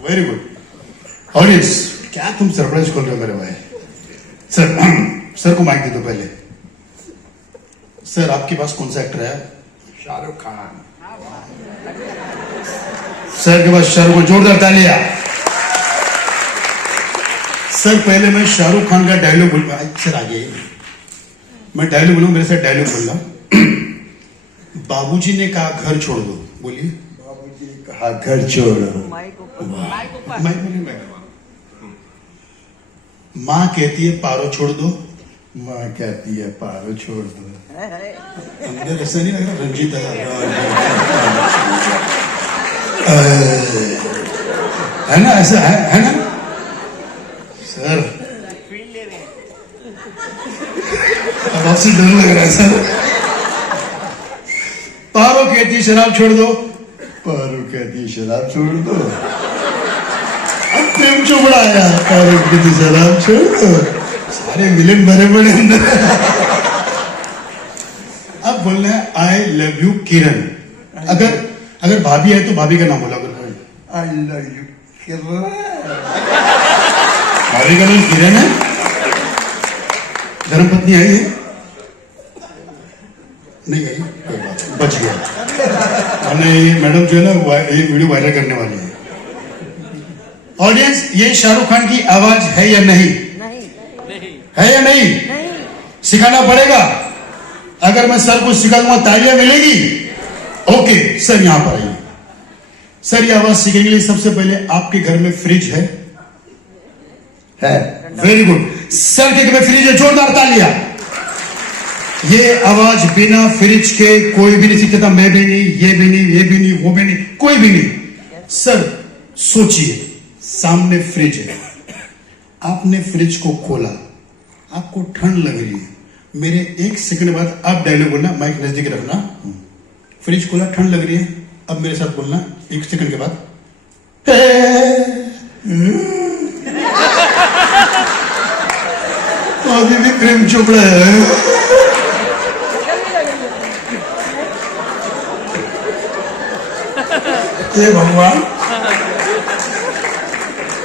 Very good audience, क्या तुम surprise खोल रहे हो मेरे भाई। सर को माइक दे दो पहले। सर आपके पास कौन सा एक्टर है? शाहरुख खान। सर के पास शाहरुख को जोरदार तालियां। सर पहले मैं शाहरुख खान का डायलॉग बोलूंगा। सर आगे मैं डायलॉग बोलूंगा, मेरे साथ डायलॉग बोलना। बाबूजी ने कहा घर छोड़ दो, बोलिए। बाबूजी ने कहा घर छोड़ो। माँ कहती है पारो छोड़ दो। माँ कहती है पारो छोड़ दो। अंदर ऐसा नहीं लग रहा रंजीत है ना, ऐसा है ना सर? अब आपसे डर लग रहा है सर। पारो कहती है शराब छोड़ दो। पारो कहती है शराब छोड़ दो। अब प्रेम चोपड़ा आया, पारो कहती शराब छोड़ दो। सारे विलेन भरे पड़े अंदर। अब बोलना है आई लव यू किरण। अगर भाभी है तो भाभी का नाम बोला करो। आई लव यू किरण। भाभी का नाम किरण है। धर्मपत्नी आई है? नहीं आई, कोई बात नहीं, बच गया। नहीं मैडम जो है ना एक वीडियो वायरल करने वाली है। ऑडियंस, ये शाहरुख खान की आवाज है या नहीं? है या नहीं? सिखाना पड़ेगा। अगर मैं सर को सिखा दूंगा तालियां मिलेगी? ओके सर यहां पर आइए। सर ये आवाज सीखने के लिए सबसे पहले आपके घर में फ्रिज है? Very good. सर के घर में फ्रिज है, जोरदार तालियां। ये आवाज बिना फ्रिज के कोई भी नहीं सीखता था। मैं भी नहीं, ये भी नहीं, ये भी नहीं, वो भी नहीं, कोई भी नहीं। सर सोचिए, सामने फ्रिज है, आपने फ्रिज को खोला, आपको ठंड लग रही है। मेरे एक सेकंड बाद आप डायलॉग बोलना, माइक नजदीक रखना। फ्रिज खोला, ठंड लग रही है। अब मेरे साथ बोलना एक सेकंड के बाद। तो अभी भी प्रेम चोपड़ा है। हे भगवान,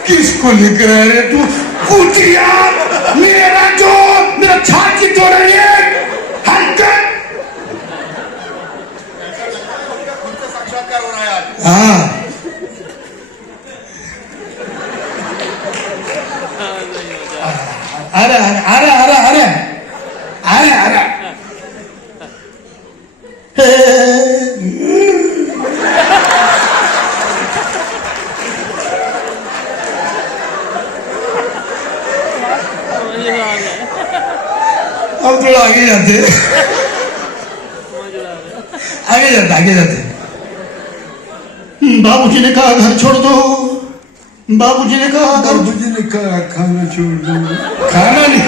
किसको लेकर आ रहे तू? कुटिया मेरा छाती तोड़ रही है। हरकत। साक्षात्कार हो रहा है आज। हाँ अरे अब थोड़ा आगे जाते आगे जाते। बाबूजी ने कहा घर छोड़ दो। बाबूजी ने कहा बाबूजी ने कहा खाना छोड़ दो। खाना नहीं,